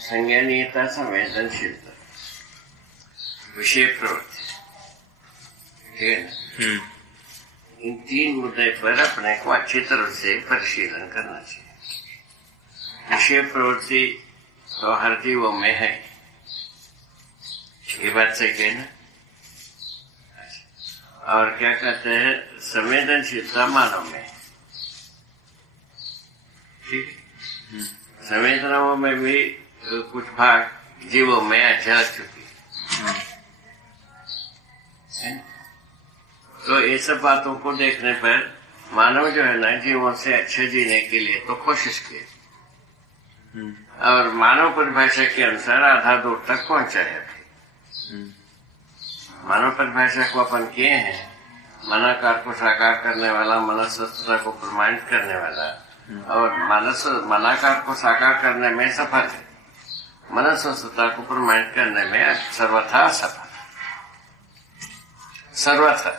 संज्ञानीयता, संवेदनशीलता, विषय प्रवृत्ति, ठीक है ना। इन तीन मुद्दे पर अपने को अच्छी तरह से परिशीलन करना चाहिए। विषय प्रवृत्ति तो हर जीवों में है, ये बात सही है ना। और क्या कहते हैं, संवेदनशीलता मानव में, ठीक है। संवेदनाओं में भी कुछ भाग जीवों में झलक चुकी है। तो ये सब बातों को देखने पर मानव जो है ना, जीवों से अच्छे जीने के लिए तो कोशिश की, और मानव परिभाषा के अनुसार आधा दूर तक पहुंचा है। मानव परिभाषा को अपन किए हैं, मनाकार को साकार करने वाला, मनस्वस्थता को प्रमाणित करने वाला, और मनाकार को साकार करने में सफल है, मनस्वस्थता को प्रमाणित करने में सर्वथा असफल, सर्वथा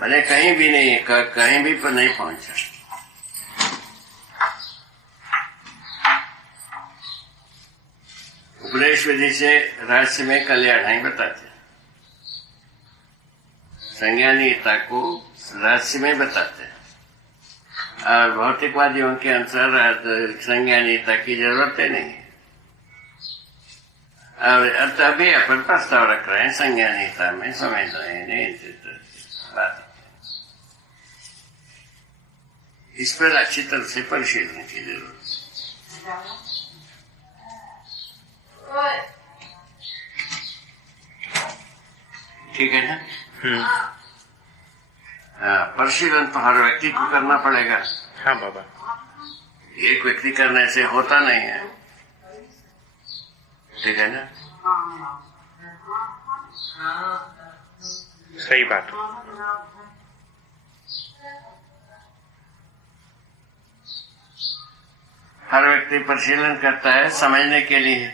मैंने कहीं भी नहीं, कहीं भी पर नहीं पहुंचा। उपदेश विधि से रहस्य में कल्याण नहीं बताते, संज्ञानीयता को रहस्य में बताते हैं, और भौतिकवादियों के अनुसार संज्ञानीयता की जरूरत नहीं है। और तभी अपन प्रस्ताव रख रहे हैं संज्ञानीयता में बात। इस पर अच्छी तरह से परिशीलन की जरूरत है। ठीक है ना। परिशीलन तो हर व्यक्ति को करना पड़ेगा। हाँ बाबा, एक व्यक्ति करने से होता नहीं है, ठीक है ना। सही बात। हर व्यक्ति परिशीलन करता है समझने के लिए,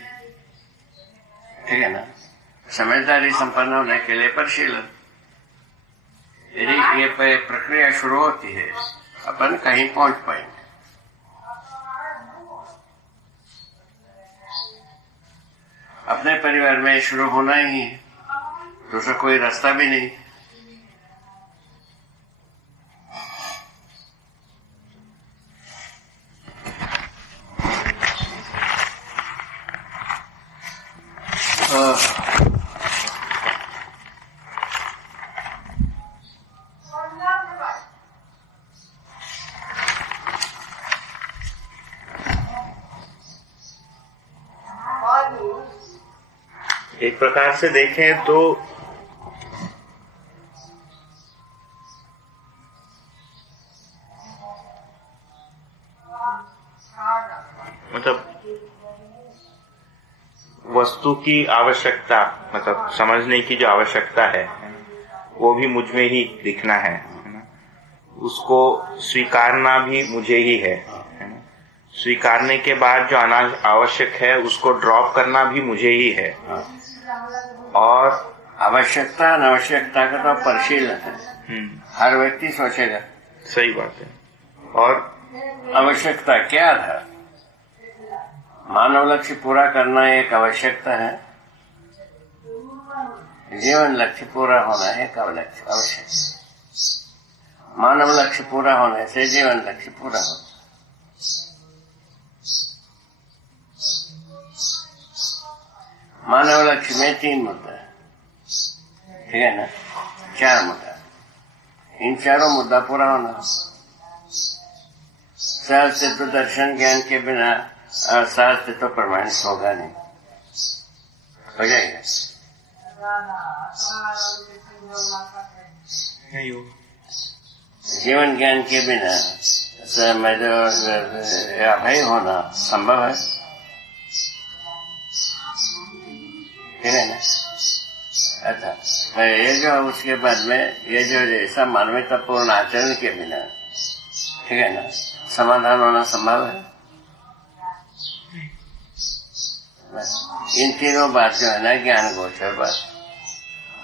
ठीक है ना, समझदारी संपन्न होने के लिए परिशीलन। यदि ये प्रक्रिया शुरू होती है, अपन कहीं पहुंच पाएंगे। अपने परिवार में शुरू होना ही है, दूसरा कोई रास्ता भी नहीं। एक प्रकार से देखें तो मतलब वस्तु की आवश्यकता, मतलब समझने की जो आवश्यकता है वो भी मुझ में ही दिखना है ना? उसको स्वीकारना भी मुझे ही है ना? स्वीकारने के बाद जो आवश्यक है उसको ड्रॉप करना भी मुझे ही है। और आवश्यकता अनावश्यकता का तो परिशीलन है, हर व्यक्ति सोचेगा। सही बात है। और आवश्यकता क्या था? मानव लक्ष्य पूरा करना एक आवश्यकता है, जीवन लक्ष्य पूरा होना एक आवश्यक। मानव लक्ष्य पूरा होने से जीवन लक्ष्य पूरा होता। मानव लक्ष्य में 3 मुद्दा है, ठीक है ना, 4 मुद्दा। इन चारों मुद्दा पूरा होना। सहअस्तित्व दर्शन ज्ञान के बिना सहअस्तित्व प्रमाणित होगा नहीं, हो जाएगा जीवन ज्ञान के बिना अभय होना संभव है, ठीक है ना। अच्छा, ये जो उसके बाद में ये जो जैसा मानवतापूर्ण आचरण के बिना, ठीक है ना, समाधान होना संभव है। इन तीनों बात जो है ना ज्ञान गोचर बात,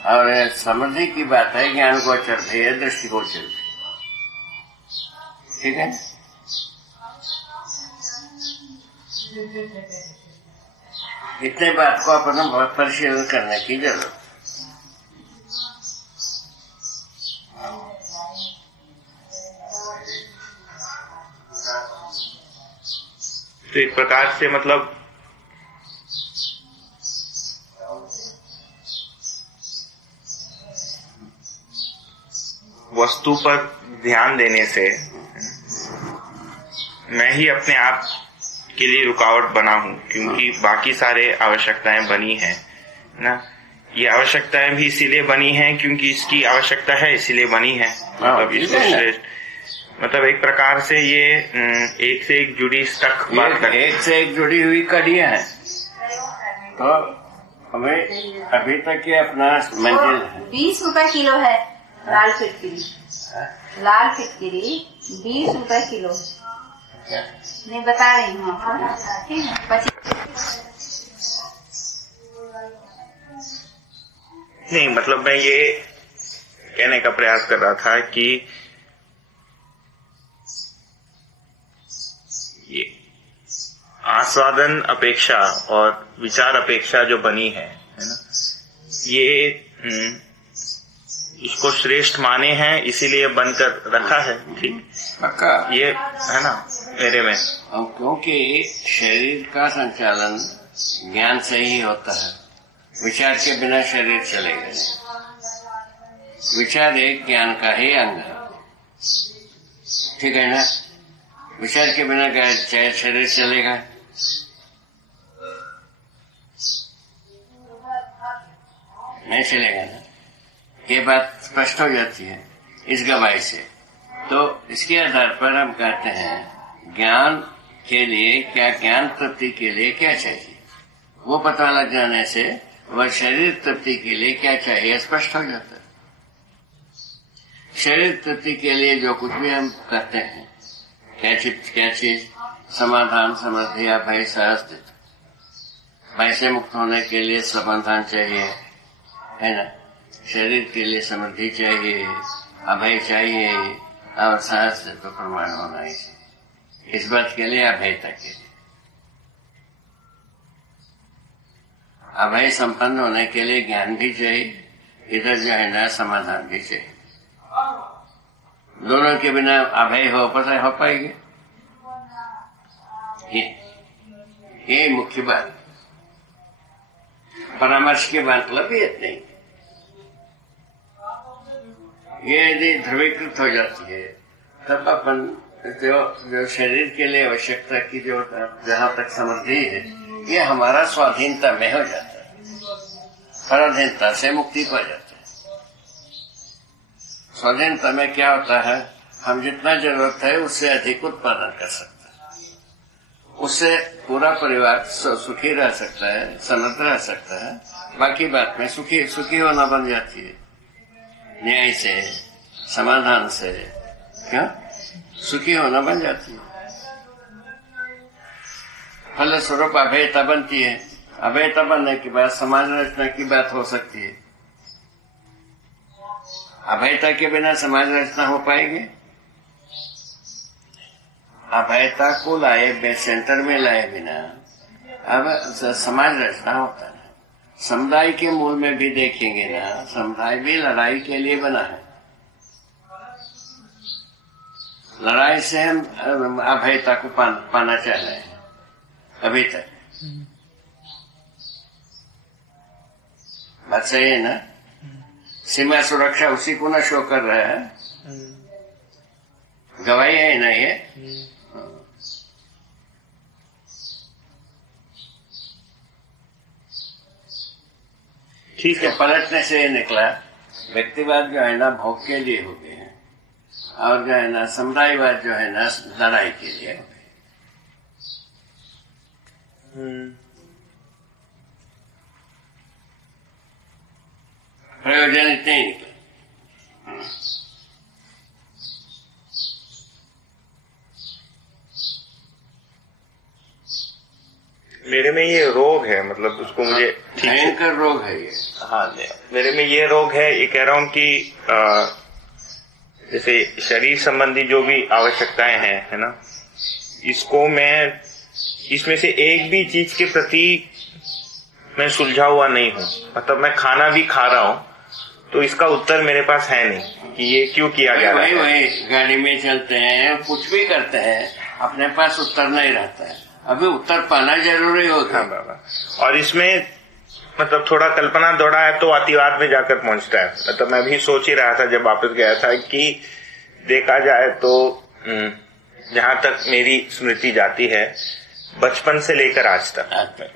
और समृद्धि की बात है ज्ञान गोचर भी है, दृष्टि गोचर भी, ठीक है। इतने बात को अपना परिशीलन करने की जरूरत। तो एक प्रकार से मतलब वस्तु पर ध्यान देने से मैं ही अपने आप के लिए रुकावट बना हूं, क्योंकि बाकी सारे आवश्यकताएं बनी हैं ना। ये आवश्यकताएं भी इसीलिए बनी हैं क्योंकि इसकी आवश्यकता है, इसीलिए बनी है। मतलब इसको श्रेष्ठ, मतलब एक प्रकार से ये एक से एक जुड़ी स्टक बात, एक से एक जुड़ी हुई कड़ियां हैं। तो हमें अभी तक ये अपना मंजिल है। 20 रुपए किलो है लाल फिटकिरी, लाल फिटकिरी 20 रुपए किलो। मैं बता रही हूँ आपको, ठीक है। नहीं, मतलब मैं ये कहने का प्रयास कर रहा था कि ये आस्वादन अपेक्षा और विचार अपेक्षा जो बनी है ना, ये इसको श्रेष्ठ माने हैं, इसीलिए बनकर रखा है। ठीक पक्का ये है ना मेरे में। क्योंकि शरीर का संचालन ज्ञान से ही होता है, विचार के बिना शरीर चलेगा नहीं। विचार एक ज्ञान का ही अंग है, ठीक है ना। विचार के बिना चाहे शरीर चलेगा, नहीं चलेगा ना। ये बात स्पष्ट हो जाती है इस गवाही से। तो इसके आधार पर हम कहते हैं ज्ञान के लिए क्या, ज्ञान तृप्ति के लिए क्या चाहिए, वो पता लग जाने से वह शरीर तृप्ति के लिए क्या चाहिए स्पष्ट हो जाता है। शरीर तृप्ति के लिए जो कुछ भी हम करते हैं, क्या चीज, समाधान, समृद्धि, अभय, सहअस्तित्व। भय से मुक्त होने के लिए समाधान चाहिए, है ना। शरीर के लिए समृद्धि चाहिए, अभय चाहिए, और सहअस्तित्व प्रमाण होना ही चाहिए। इस बात के लिए अभयता के लिए, अभय संपन्न होने के लिए ज्ञान भी चाहिए, इधर जो है ना समाधान भी चाहिए। दोनों के बिना अभय हो पाएंगे। ये मुख्य बात, परामर्श की मतलब ये नहीं। ये यदि ध्रुवीकृत हो जाती है तब अपन जो शरीर के लिए आवश्यकता की जो जहां तक समृद्धि है, ये हमारा स्वाधीनता में हो जाता है, पराधीनता से मुक्ति पा जाता है। स्वाधीनता में क्या होता है, हम जितना जरूरत है उससे अधिक उत्पादन कर सकते हैं, उससे पूरा परिवार सुखी रह सकता है, समृद्ध रह सकता है। बाकी बात में सुखी होना बन जाती है, न्याय से, समाधान से, क्या सुखी होना बन जाती है। फलस्वरूप अभयता बनती है। अभयता बनने के बाद समाज रचना की बात हो सकती है। अभयता के बिना समाज रचना हो पाएगी? अभयता को लाए, सेंटर में लाए बिना अब समाज रचना होता है। समुदाय के मूल में भी देखेंगे ना, समुदाय भी लड़ाई के लिए बना है। लड़ाई से हम अभयता को पाना चाह रहे हैं अभी तक। बात सही है ना। सीमा सुरक्षा उसी को ना शो कर रहा है, गवाही है ना ये। ठीक है, पलटने से ये निकला व्यक्तिवाद जो है ना भोग के लिए हो गए हैं, और जो है ना समुदायवाद जो है ना लड़ाई के लिए हो गए। प्रयोजन इतने ही निकले। मेरे में ये रोग है, मतलब उसको मुझे भयंकर रोग है ये। हाँ, मेरे में ये रोग है। ये कह रहा हूँ कि जैसे शरीर संबंधी जो भी आवश्यकताएं हैं, है ना, इसको मैं इसमें से एक भी चीज के प्रति मैं सुलझा हुआ नहीं हूँ। मतलब मैं खाना भी खा रहा हूँ तो इसका उत्तर मेरे पास है नहीं कि ये क्यों किया जा रहा है। वही गाड़ी में चलते हैं, कुछ भी करते हैं, अपने पास उत्तर नहीं रहता है। अभी उत्तर पाना जरूरी होता है। हाँ बाबा। और इसमें मतलब थोड़ा कल्पना दौड़ा है तो अतिवाद में जाकर पहुंचता है। मतलब मैं भी सोच ही रहा था जब वापस गया था कि देखा जाए तो जहां तक मेरी स्मृति जाती है, बचपन से लेकर आज तक,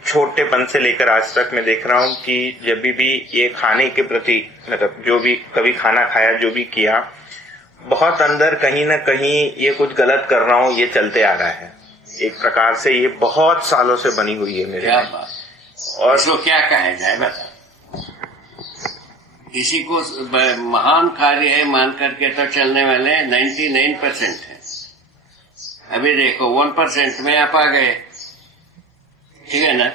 छोटेपन से लेकर आज तक मैं देख रहा हूँ कि जब भी ये खाने के प्रति, मतलब जो भी कभी खाना खाया, जो भी किया, बहुत अंदर कहीं ना कहीं ये कुछ गलत कर रहा हूँ, ये चलते आ रहा है। एक प्रकार से ये बहुत सालों से बनी हुई है मेरे में। और इसको क्या कहा जाए बता। किसी को महान कार्य है मान करके तो चलने वाले 99% है। अभी देखो 1% में आप आ गए, ठीक है ना।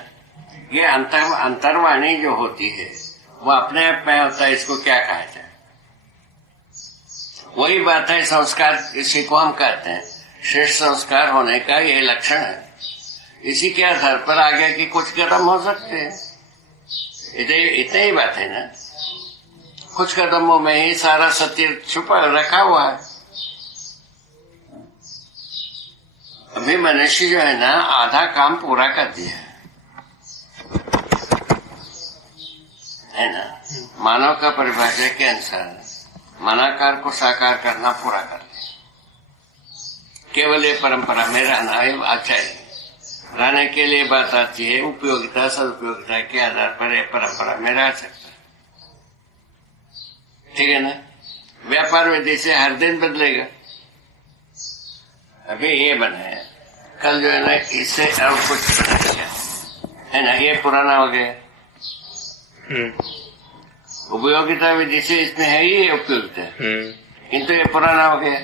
ये अंतर्वाणी जो होती है वो अपने आप में होता है, इसको क्या कहा जाए। वही बात है, संस्कार इसी को हम कहते हैं। श्रेष्ठ संस्कार होने का ये लक्षण है। इसी के आधार पर आगे की कुछ कदम हो सकते हैं। इतने ही बात है ना। कुछ कदमों में ही सारा सत्य छुपा रखा हुआ है। अभी मनुष्य जो है ना, आधा काम पूरा कर दिया है ना। मानव का परिभाषा के अनुसार मनाकार को साकार करना पूरा कर दिया। केवल ये परंपरा में रहना अच्छा है। रहने के लिए बात आती है उपयोगिता सदुपयोगिता के आधार पर ये परंपरा में रह सकता है, ठीक है ना। व्यापार विधि से हर दिन बदलेगा। अभी ये बना है, कल जो है ना इससे और कुछ बना गया है ना, ये पुराना हो गया। उपयोगिता विधि से इसमें है ही उपयोगिता, किंतु ये पुराना हो गया,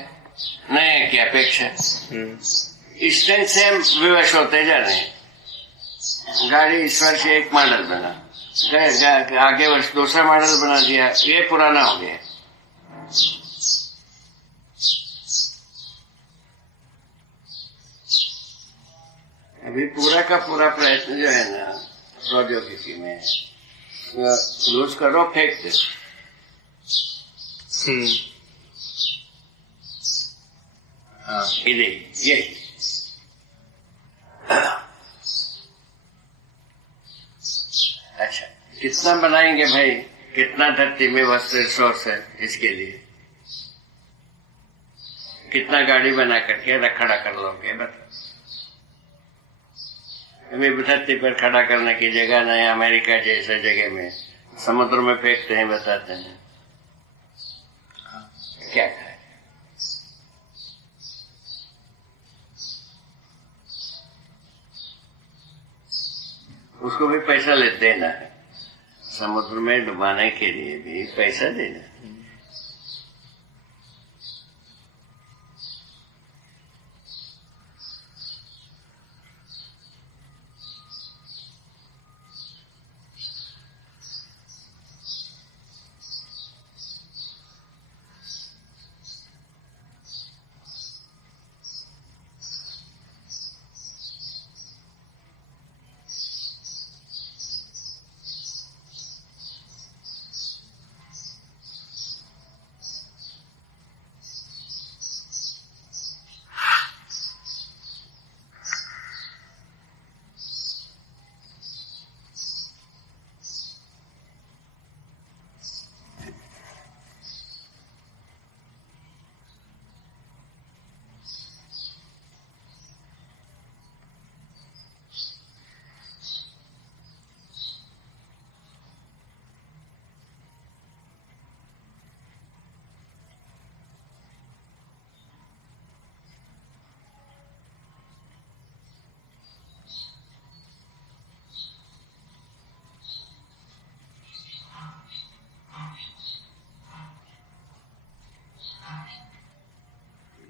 नए की अपेक्षा। इस टाइम से हम विवश होते जा रहे हैं। गाड़ी इस वर्ष एक मॉडल बना, आगे वर्ष दूसरा मॉडल बना दिया, ये पुराना हो गया। अभी पूरा का पूरा प्रयत्न जो है ना प्रौद्योगिकी में, यूज करो, फेंक दो। ये अच्छा, कितना बनाएंगे भाई, कितना धरती में वस्त्र रिसोर्स है इसके लिए, कितना गाड़ी बना करके खड़ा कर लोगे बता। अभी धरती पर खड़ा करने की जगह नहीं, अमेरिका जैसे जगह में समुद्र में फेंकते हैं, बताते हैं क्या है। उसको भी पैसा ले देना है, समुद्र में डुबाने के लिए भी पैसा देना है।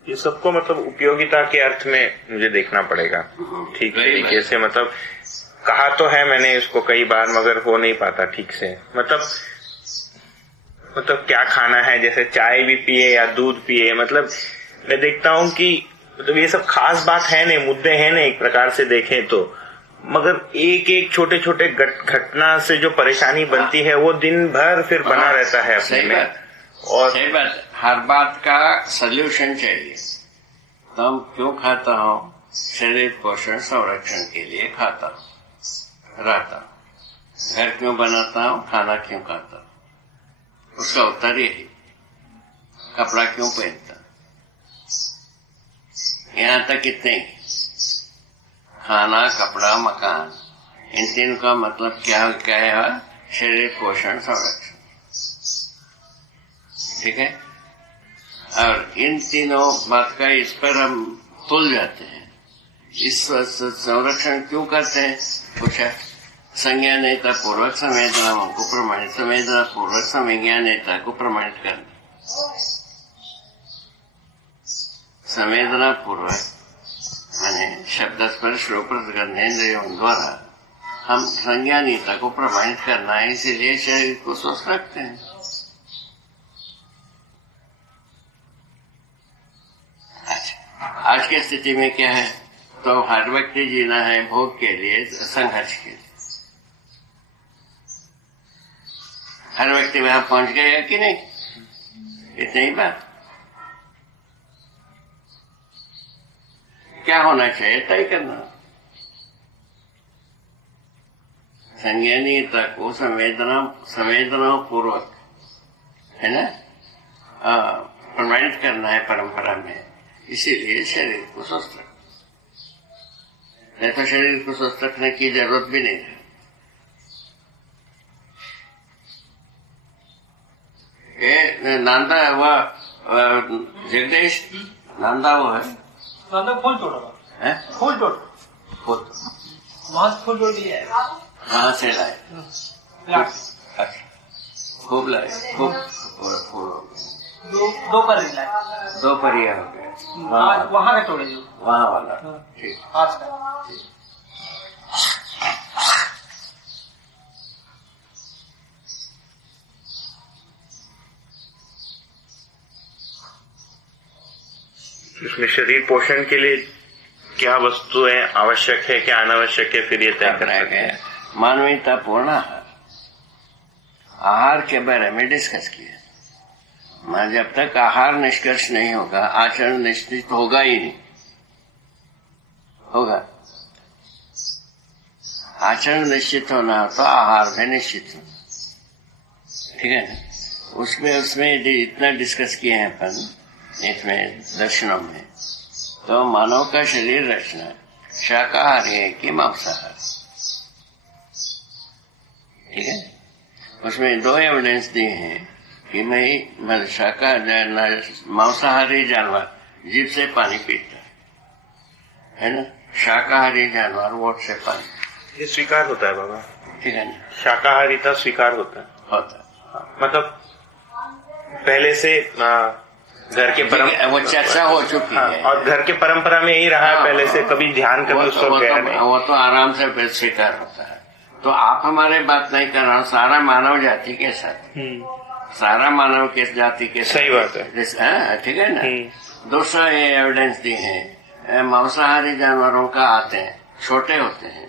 ये सबको मतलब उपयोगिता के अर्थ में मुझे देखना पड़ेगा ठीक तरीके से। मतलब कहा तो है मैंने इसको कई बार, मगर हो नहीं पाता ठीक से। मतलब क्या खाना है, जैसे चाय भी पिए या दूध पिए, मतलब मैं देखता हूँ कि मतलब ये सब खास बात है नहीं, मुद्दे हैं नहीं एक प्रकार से देखें तो, मगर एक एक छोटे छोटे घटना से जो परेशानी बनती है वो दिन भर फिर बना रहता है अपने में। और सही बात, हर बात का सल्यूशन चाहिए। तो हम क्यों खाता हूँ? शरीर पोषण संरक्षण के लिए खाता हूँ, रहता हूँ। घर क्यों बनाता हूँ? खाना क्यों खाता हूँ? उसका उत्तर यही। कपड़ा क्यों पहनता हूँ? यहाँ तक कितने ही खाना, कपड़ा, मकान, इन तीन का मतलब क्या है? शरीर पोषण संरक्षण। ठीक है। और इन तीनों बात का इस पर हम तुल जाते हैं। इस संरक्षण क्यों करते हैं? पूछा। संज्ञानेता पूर्वक संवेदना को प्रमाणित, संवेदना पूर्वक संज्ञानेता को प्रमाणित करना। संवेदना पूर्वक माने शब्द स्पर्श रूप रसगंधेन्द्रियों द्वारा हम संज्ञानीयता को प्रमाणित करना है, इसीलिए शरीर को स्वस्थ रखते हैं। अच्छा, आज की स्थिति में क्या है? तो हर व्यक्ति जीना है भोग के लिए, संघर्ष के लिए। हर व्यक्ति वहां पहुंच गया कि नहीं? इतनी ही बात। क्या होना चाहिए तय करना। संज्ञानीयता को संवेदना पूर्वक है ना प्रमाणित करना है परंपरा में, इसीलिए शरीर को स्वस्थ रखना। नहीं तो शरीर को स्वस्थ रखने की जरूरत भी नहीं है। ये नांदा हुआ जगदीश, नांदा वो है फूल तोड़ा, फूल तोड़, वहां से फूल तोड़ लिया है। कहाँ से लाए? अच्छा, खूब लाए, खूब फूल। दो परी लाए, 2 परिया हो गए। वहां का तोड़े जो वहां वाला। ठीक, आज का। इसमें शरीर पोषण के लिए क्या वस्तुएं आवश्यक है, क्या अनावश्यक है, फिर ये तय करना है। मानवीयता पूर्ण आहार के बारे में डिस्कस किया। जब तक आहार निष्कर्ष नहीं होगा, आचरण निश्चित होगा ही नहीं। होगा आचरण निश्चित होना तो आहार भी निश्चित होना। ठीक है ना? उसमें इतना डिस्कस किए हैं अपन इसमें दर्शनों में। तो मानव का शरीर रचना शाकाहारी है कि मांसाहारी? ठीक है। उसमें 2 एविडेंस दिए हैं कि मैं मांसाहारी जानवर जीभ से पानी पीता है ना, शाकाहारी जानवर वोट से पानी। ये स्वीकार होता है बाबा? ठीक है ना? शाकाहारिता स्वीकार होता है। मतलब पहले से घर के परंपरा वो चर्चा हो चुकी है और घर के परंपरा में यही रहा है पहले से, कभी ध्यान कभी उसको वो तो आराम से स्वीकार होता है। तो आप हमारे बात नहीं कर रहे हो, सारा मानव जाति के साथ, सारा मानव के जाति के साथ। सही बात है। ठीक है ना? दूसरा ये एविडेंस दी है, मांसाहारी जानवरों का आते हैं छोटे होते हैं,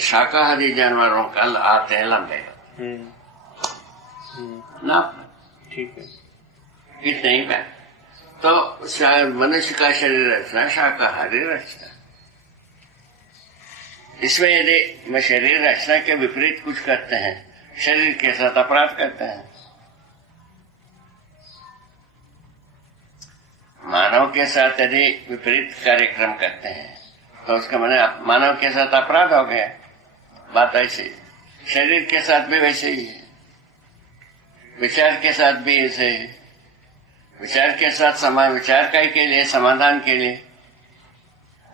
शाकाहारी जानवरों का आते हैं लंबे ना। ठीक है। इतना ही बात। तो मनुष्य का शरीर रचना शाकाहारी रचना। इसमें यदि शरीर रचना के विपरीत कुछ करते हैं, शरीर के साथ अपराध करते हैं। मानव के साथ यदि विपरीत कार्यक्रम करते हैं तो उसका मानव के साथ अपराध हो गया। बात ऐसी, शरीर के साथ भी वैसे ही है, विचार के साथ भी ऐसे ही। विचार के साथ विचार के लिए, समाधान के लिए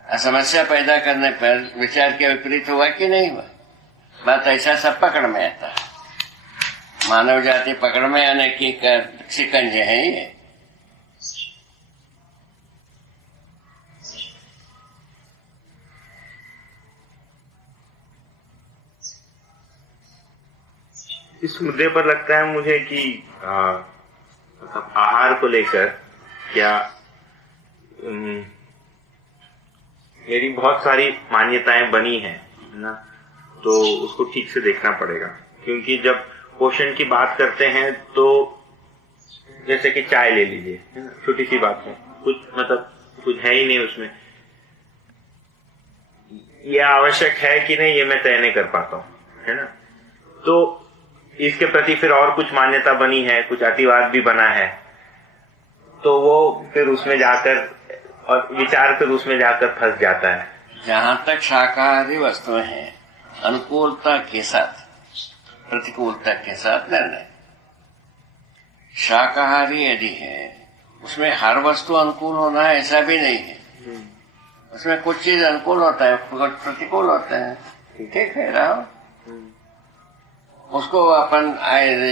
समस्या पैदा करने पर विचार के विपरीत हुआ कि नहीं हुआ? बात ऐसा सब पकड़ में आता है। मानव जाति पकड़ में आने की शिकंजे है ये। इस मुद्दे पर लगता है मुझे कि मतलब आहार को लेकर क्या मेरी बहुत सारी मान्यताएं बनी हैं, है ना, तो उसको ठीक से देखना पड़ेगा। क्योंकि जब पोषण की बात करते हैं तो जैसे कि चाय ले लीजिए, है ना, छोटी सी बात है, कुछ है ही नहीं उसमें, ये आवश्यक है कि नहीं ये मैं तय नहीं कर पाता हूँ, है ना। तो इसके प्रति फिर और कुछ मान्यता बनी है, कुछ अतिवाद भी बना है, तो वो फिर उसमें जाकर और विचार फिर उसमें जाकर फंस जाता है। जहां तक शाकाहारी वस्तुएं हैं, अनुकूलता के साथ प्रतिकूलता के साथ निर्णय। शाकाहारी यदि है उसमें हर वस्तु अनुकूल होना है ऐसा भी नहीं है, उसमें कुछ चीज अनुकूल होता है, कुछ प्रतिकूल होता है। ठीक है राव, उसको अपन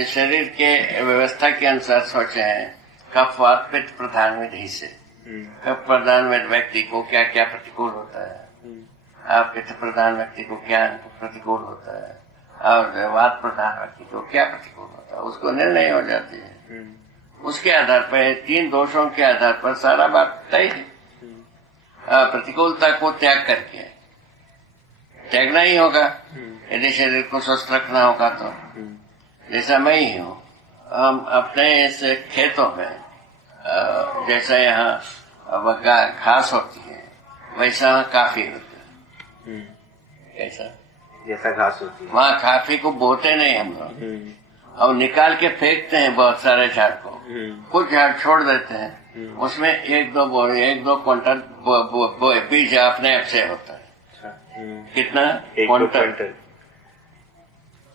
शरीर के व्यवस्था के अनुसार सोचे हैं। कफ वात पित्त प्रधान विधि से कफ प्रधान व्यक्ति को क्या क्या प्रतिकूल होता है, आप पित्त प्रधान व्यक्ति को क्या प्रतिकूल होता है, और वात प्रधान व्यक्ति को क्या प्रतिकूल होता है, उसको निर्णय हो जाती है। उसके आधार पर 3 दोषों के आधार पर सारा बात तय है। प्रतिकूलता को त्याग करके त्यागना ही होगा यदि शरीर को स्वस्थ रखना होगा। तो जैसा मैं ही हूँ, हम अपने इस खेतों में जैसा यहाँ घास होती है वैसा काफी होती है। कैसा जैसा घास होती है वहाँ काफी को बोते नहीं हम लोग, और निकाल के फेंकते हैं बहुत सारे झाड़ को, कुछ झाड़ छोड़ देते हैं, उसमें 1-2 क्विंटल बीज अपने आप से होता है। कितना? 1 क्विंटल।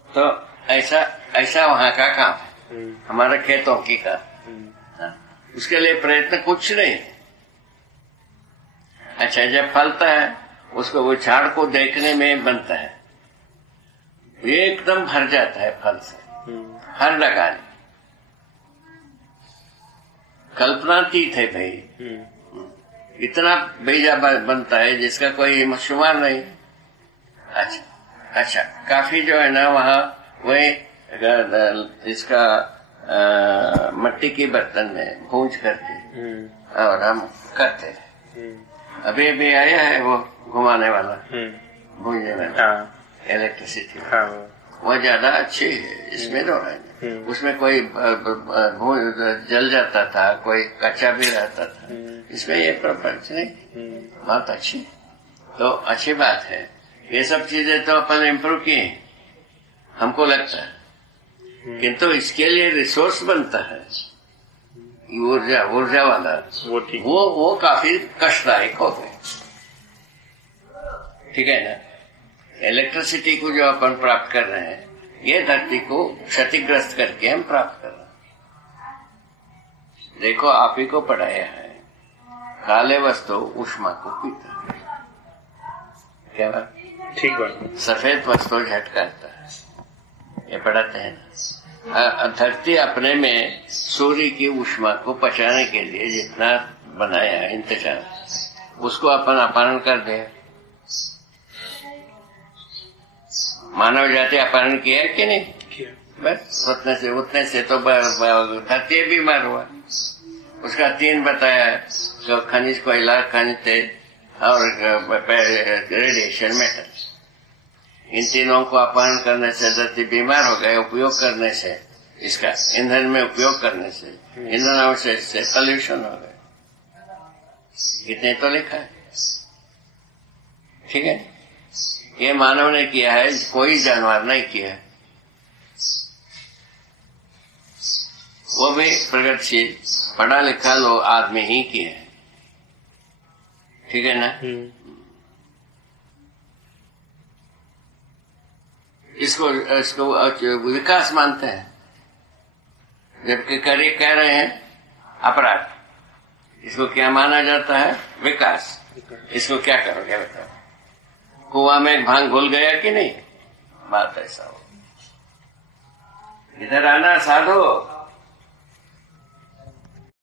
तो ऐसा वहाँ का काम है, हमारे खेतों की का। उसके लिए प्रयत्न कुछ नहीं। अच्छा, जब फलता है उसको वो झाड़ को देखने में बनता है, ये एकदम भर जाता है फल से, हर लगाने कल्पनातीत है भाई। इतना बीजा बनता है जिसका कोई शुमार नहीं। अच्छा, काफी जो है ना वहाँ वही इसका मट्टी के बर्तन में भूंज करके और हम करते हैं। अभी आया है वो घुमाने वाला, भूंजने वाला इलेक्ट्रिसिटी, वो ज्यादा अच्छी है, इसमें तो है। उसमें कोई जल जाता था, कोई कच्चा भी रहता था, इसमें ये प्रपंच नहीं, बहुत अच्छी। तो अच्छी बात है, ये सब चीजें तो अपन इम्प्रूव किए हमको लगता है, किंतु इसके लिए रिसोर्स बनता है, ऊर्जा वाला, वो काफी कष्टदायक हो गए। ठीक है ना। इलेक्ट्रिसिटी को जो अपन प्राप्त कर रहे हैं, ये धरती को क्षतिग्रस्त करके हम प्राप्त कर रहे हैं। देखो, आप ही को पढ़ाया है, काले वस्तु उष्मा को पीता है, क्या बात? ठीक बात। सफेद वस्तु झटकाता है, ये पढ़ाते हैं ना। धरती अपने में सूर्य की उष्मा को पचाने के लिए जितना बनाया है इंतजाम, उसको अपन अपहरण कर दे। मानव जाति अपहरण किया कि नहीं किया? बस उतने से तो धरती बीमार हुआ। उसका 3 बताया, जो खनिज, कोयला, खनिज तेल और रेडिएशन मेटल, इन तीनों को अपहरण करने से धरती बीमार हो गए। उपयोग करने से, इसका ईंधन में उपयोग करने से, ईंधन अवशेष से पॉल्यूशन हो गए। इतने तो लिखा है। ठीक है, ये मानव ने किया है, कोई जानवर नहीं किया है। वो भी प्रगतिशील पढ़ा लिखा लोग आदमी ही किए हैं। ठीक है ना। इसको विकास मानते हैं, जबकि कह रहे हैं अपराध। इसको क्या माना जाता है? विकास। इसको क्या करोगे बताओ? कुआं में भांग घुल गया कि नहीं? बात ऐसा हो। इधर आना साधो।